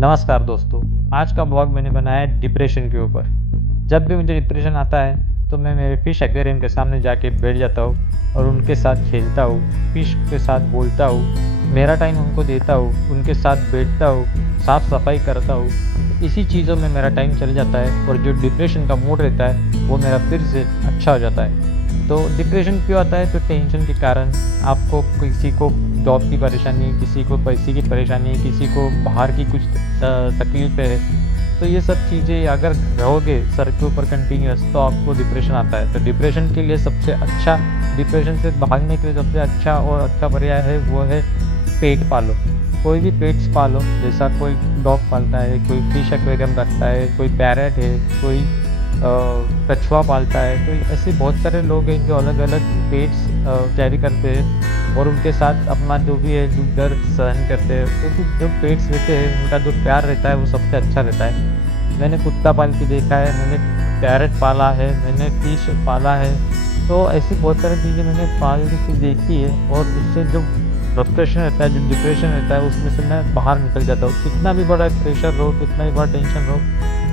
नमस्कार दोस्तों, आज का ब्लॉग मैंने बनाया है डिप्रेशन के ऊपर। जब भी मुझे डिप्रेशन आता है तो मैं मेरे फ़िश एक्वेरियम के सामने जाके बैठ जाता हूँ और उनके साथ खेलता हूँ, फ़िश के साथ बोलता हूँ, मेरा टाइम उनको देता हूँ, उनके साथ बैठता हूँ, साफ़-सफ़ाई करता हूँ। इसी चीज़ों में मेरा टाइम चल जाता है और जो डिप्रेशन का मूड रहता है वो मेरा फिर से अच्छा हो जाता है। तो डिप्रेशन क्यों आता है? तो टेंशन के कारण आपको किसी को जॉब की परेशानी, किसी को पैसे की परेशानी, किसी को बाहर की कुछ तकलीफ़ें हैं। तो ये सब चीज़ें अगर रहोगे सर के ऊपर कंटिन्यूअस तो आपको डिप्रेशन आता है। तो डिप्रेशन के लिए सबसे अच्छा डिप्रेशन से भागने के लिए सबसे अच्छा पर्याय है वो है पेट पालो। कोई भी पेट्स पालो, जैसा कोई डॉग पालता है, कोई फिश एक्वेरियम रखता है, कोई पैरट है, कोई कछुआ पालता है। तो ऐसे बहुत सारे लोग हैं जो अलग-अलग पेट्स कैरी करते हैं और उनके साथ अपना जो भी है दुःख दर्द सहन करते हैं। क्योंकि जो पेट्स रहते हैं उनका जो प्यार रहता है वो सबसे अच्छा रहता है। मैंने कुत्ता पाल के देखा है, मैंने पैरट पाला है, मैंने फिश पाला है। तो ऐसी बहुत सारी चीज़ें मैंने पाल के देखी है और उससे जो फ्रस्ट्रेशन रहता है, जो डिप्रेशन रहता है उसमें से मैं बाहर निकल जाता हूँ। कितना भी बड़ा प्रेशर हो, कितना भी बड़ा टेंशन हो,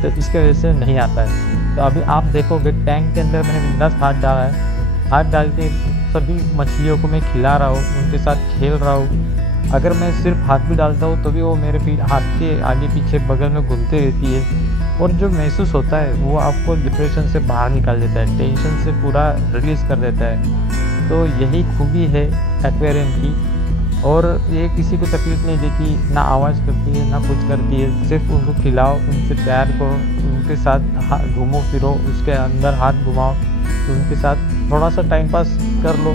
तो इसकी वजह से नहीं आता है। तो अभी आप देखोगे टैंक के अंदर मैंने बिंदास हाथ डाला है। हाथ डाल के सभी मछलियों को मैं खिला रहा हूँ, उनके साथ खेल रहा हूँ। अगर मैं सिर्फ हाथ भी डालता हूँ तो भी वो मेरे हाथ के आगे पीछे बगल में घूमती रहती है और जो महसूस होता है वो आपको डिप्रेशन से बाहर निकाल देता है, टेंशन से पूरा रिलीज़ कर देता है। तो यही खूबी है एक्वेरियम की। और ये किसी को तकलीफ़ नहीं देती, ना आवाज़ करती है, ना कुछ करती है। सिर्फ़ उनको खिलाओ, उनसे प्यार करो, उनके साथ घूमो फिरो, उसके अंदर हाथ घुमाओ, उनके साथ थोड़ा-सा टाइम पास कर लो,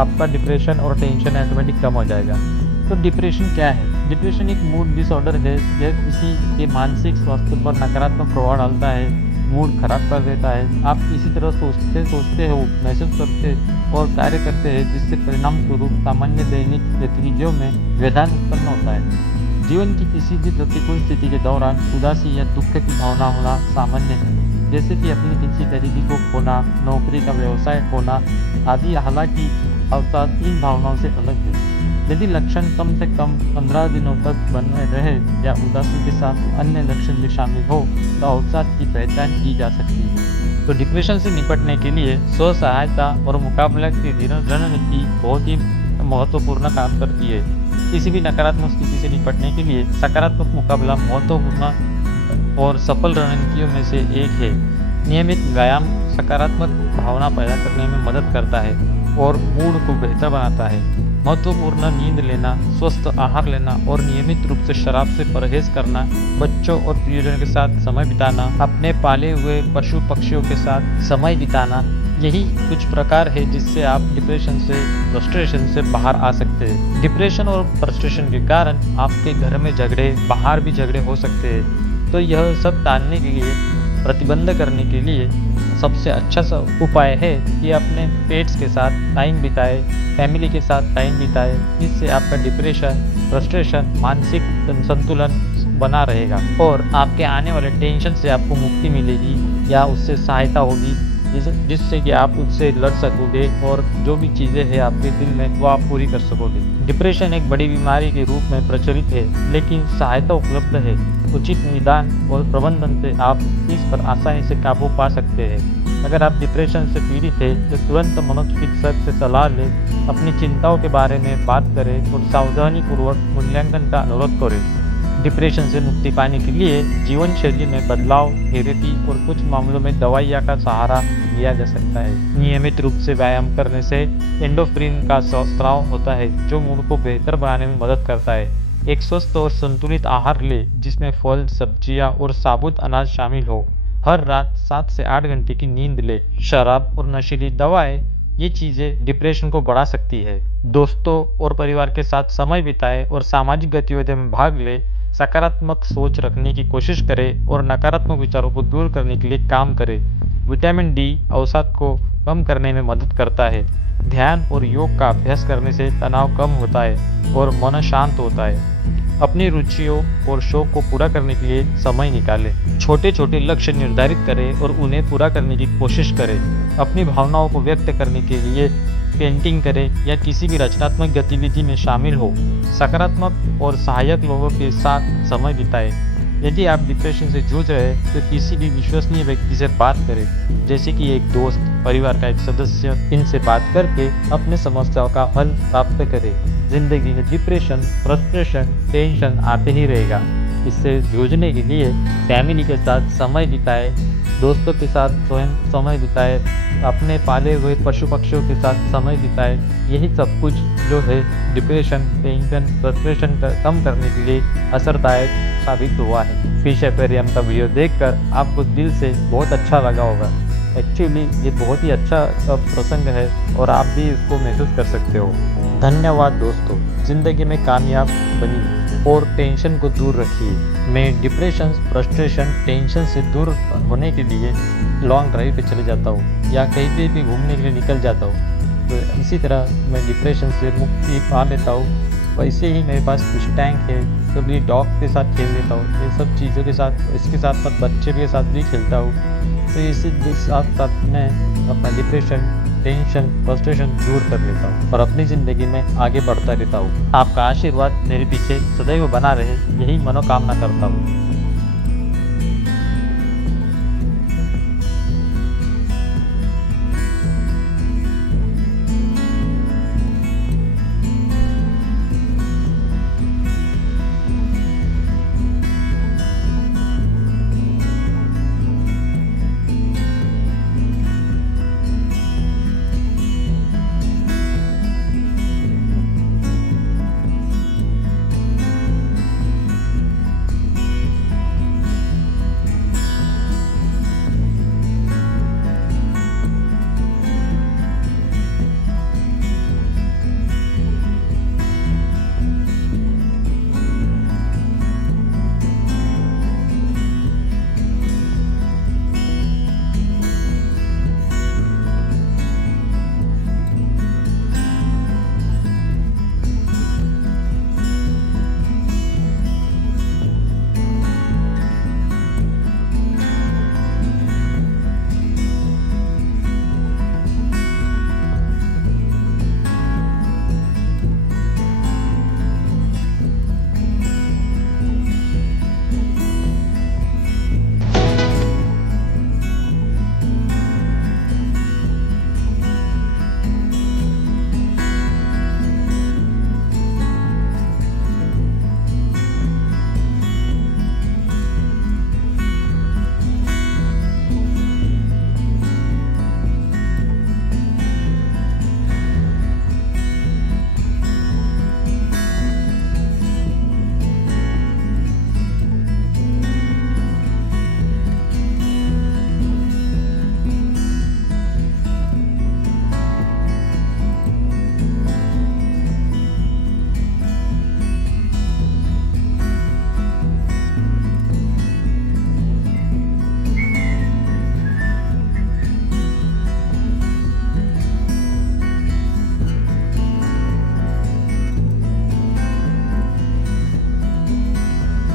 आपका डिप्रेशन और टेंशन ऑटोमेटिक कम हो जाएगा। तो डिप्रेशन क्या है? डिप्रेशन एक मूड डिसऑर्डर है, यह किसी के मानसिक स्वास्थ्य पर नकारात्मक प्रभाव डालता है, मूड खराब कर देता है। आप किसी तरह सोचते हो, महसूस करते और कार्य करते हैं जिससे परिणाम स्वरूप सामान्य दैनिक गतिविधियों में व्यवधान उत्पन्न होता है। जीवन की किसी भी प्रतिकूल स्थिति के दौरान उदासी या दुख की भावना होना सामान्य है, जैसे कि अपनी किसी करीबी को खोना, नौकरी का व्यवसाय खोना आदि। हालांकि अवसाद इन भावनाओं से अलग है। यदि लक्षण कम से कम 15 दिनों तक बने रहे या उदासी के साथ अन्य लक्षण भी शामिल हो तो अवसाद की पहचान की जा सकती है। तो डिप्रेशन से निपटने के लिए स्व सहायता और मुकाबला की रणनीति बहुत ही महत्वपूर्ण काम करती है। किसी भी नकारात्मक स्थिति से निपटने के लिए सकारात्मक मुकाबला महत्वपूर्ण और सफल रणनीतियों में से एक है। नियमित व्यायाम सकारात्मक भावना पैदा करने में मदद करता है और मूड को बेहतर बनाता है। महत्वपूर्ण नींद लेना, स्वस्थ आहार लेना और नियमित रूप से शराब से परहेज करना, बच्चों और प्रियजनों के साथ समय बिताना, अपने पाले हुए पशु पक्षियों के साथ समय बिताना, यही कुछ प्रकार है जिससे आप डिप्रेशन से, फ्रस्ट्रेशन से बाहर आ सकते हैं। डिप्रेशन और फ्रस्ट्रेशन के कारण आपके घर में झगड़े, बाहर भी झगड़े हो सकते हैं। तो यह सब टालने के लिए, प्रतिबंध करने के लिए सबसे अच्छा सा उपाय है कि अपने पेट्स के साथ टाइम बिताए, फैमिली के साथ टाइम बिताए, जिससे आपका डिप्रेशन, फ्रस्ट्रेशन, मानसिक संतुलन बना रहेगा और आपके आने वाले टेंशन से आपको मुक्ति मिलेगी या उससे सहायता होगी, जिससे कि आप उससे लड़ सकोगे और जो भी चीज़ें हैं आपके दिल में वो आप पूरी कर सकोगे। डिप्रेशन एक बड़ी बीमारी के रूप में प्रचलित है, लेकिन सहायता उपलब्ध है। उचित निदान और प्रबंधन से आप इस पर आसानी से काबू पा सकते हैं। अगर आप डिप्रेशन से पीड़ित हैं तो तुरंत मनोचिकित्सक से सलाह लें, अपनी चिंताओं के बारे में बात करें और सावधानीपूर्वक मूल्यांकन का अनुरोध करें। डिप्रेशन से मुक्ति पाने के लिए जीवन शैली में बदलाव, थेरेपी और कुछ मामलों में दवाइयाँ का सहारा लिया जा सकता है। नियमित रूप से व्यायाम करने से एंडोफ्रिन का स्राव होता है जो मूड को बेहतर बनाने में मदद करता है। एक स्वस्थ और संतुलित आहार लें जिसमें फल, सब्जियां और साबुत अनाज शामिल हो। हर रात 7 से 8 घंटे की नींद लें। शराब और नशीली दवाएं, ये चीज़ें डिप्रेशन को बढ़ा सकती है। दोस्तों और परिवार के साथ समय बिताएं और सामाजिक गतिविधियों में भाग लें। सकारात्मक सोच रखने की कोशिश करें और नकारात्मक विचारों को दूर करने के लिए काम करें। विटामिन डी अवसाद को कम करने में मदद करता है। ध्यान और योग का अभ्यास करने से तनाव कम होता है और मन शांत होता है। अपनी रुचियों और शौक को पूरा करने के लिए समय निकालें। छोटे छोटे लक्ष्य निर्धारित करें और उन्हें पूरा करने की कोशिश करें। अपनी भावनाओं को व्यक्त करने के लिए पेंटिंग करे या किसी भी रचनात्मक गतिविधि में शामिल हो। सकारात्मक और सहायक लोगों के साथ समय बिताए। यदि आप डिप्रेशन से जूझ रहे हैं तो किसी भी विश्वसनीय व्यक्ति से बात करें, जैसे कि एक दोस्त, परिवार का एक सदस्य। इनसे बात करके अपने समस्याओं का हल प्राप्त करें। जिंदगी में डिप्रेशन, फ्रस्ट्रेशन, टेंशन आते ही रहेगा। इससे जूझने के लिए फैमिली के साथ समय बिताए, दोस्तों के साथ स्वयं समय बिताए, अपने पाले हुए पशु पक्षियों के साथ समय बिताए। यही सब कुछ जो है डिप्रेशन, टेंशन, फ्रस्ट्रेशन कम करने के लिए असरदायक साबित हुआ है। फिश एक्वेरियम का वीडियो देखकर आपको दिल से बहुत अच्छा लगा होगा। एक्चुअली ये बहुत ही अच्छा प्रसंग है और आप भी इसको महसूस कर सकते हो। धन्यवाद दोस्तों। ज़िंदगी में कामयाब बनिए और टेंशन को दूर रखिए। मैं डिप्रेशन, फ्रस्ट्रेशन, टेंशन से दूर होने के लिए लॉन्ग ड्राइव पे चले जाता हूँ या कहीं पे भी घूमने के लिए निकल जाता हूँ। तो इसी तरह मैं डिप्रेशन से मुक्ति पा लेता हूँ। वैसे ही मेरे पास फिश टैंक है, तो भी डॉग के साथ खेल लेता हूँ। ये सब चीज़ों के साथ, इसके साथ साथ बच्चे के साथ भी खेलता हूँ। तो इसी के साथ साथ मैं अपना डिप्रेशन, टेंशन, फ्रस्ट्रेशन दूर कर लेता हूँ और अपनी ज़िंदगी में आगे बढ़ता रहता हूँ। आपका आशीर्वाद मेरे पीछे सदैव बना रहे, यही मनोकामना करता हूँ।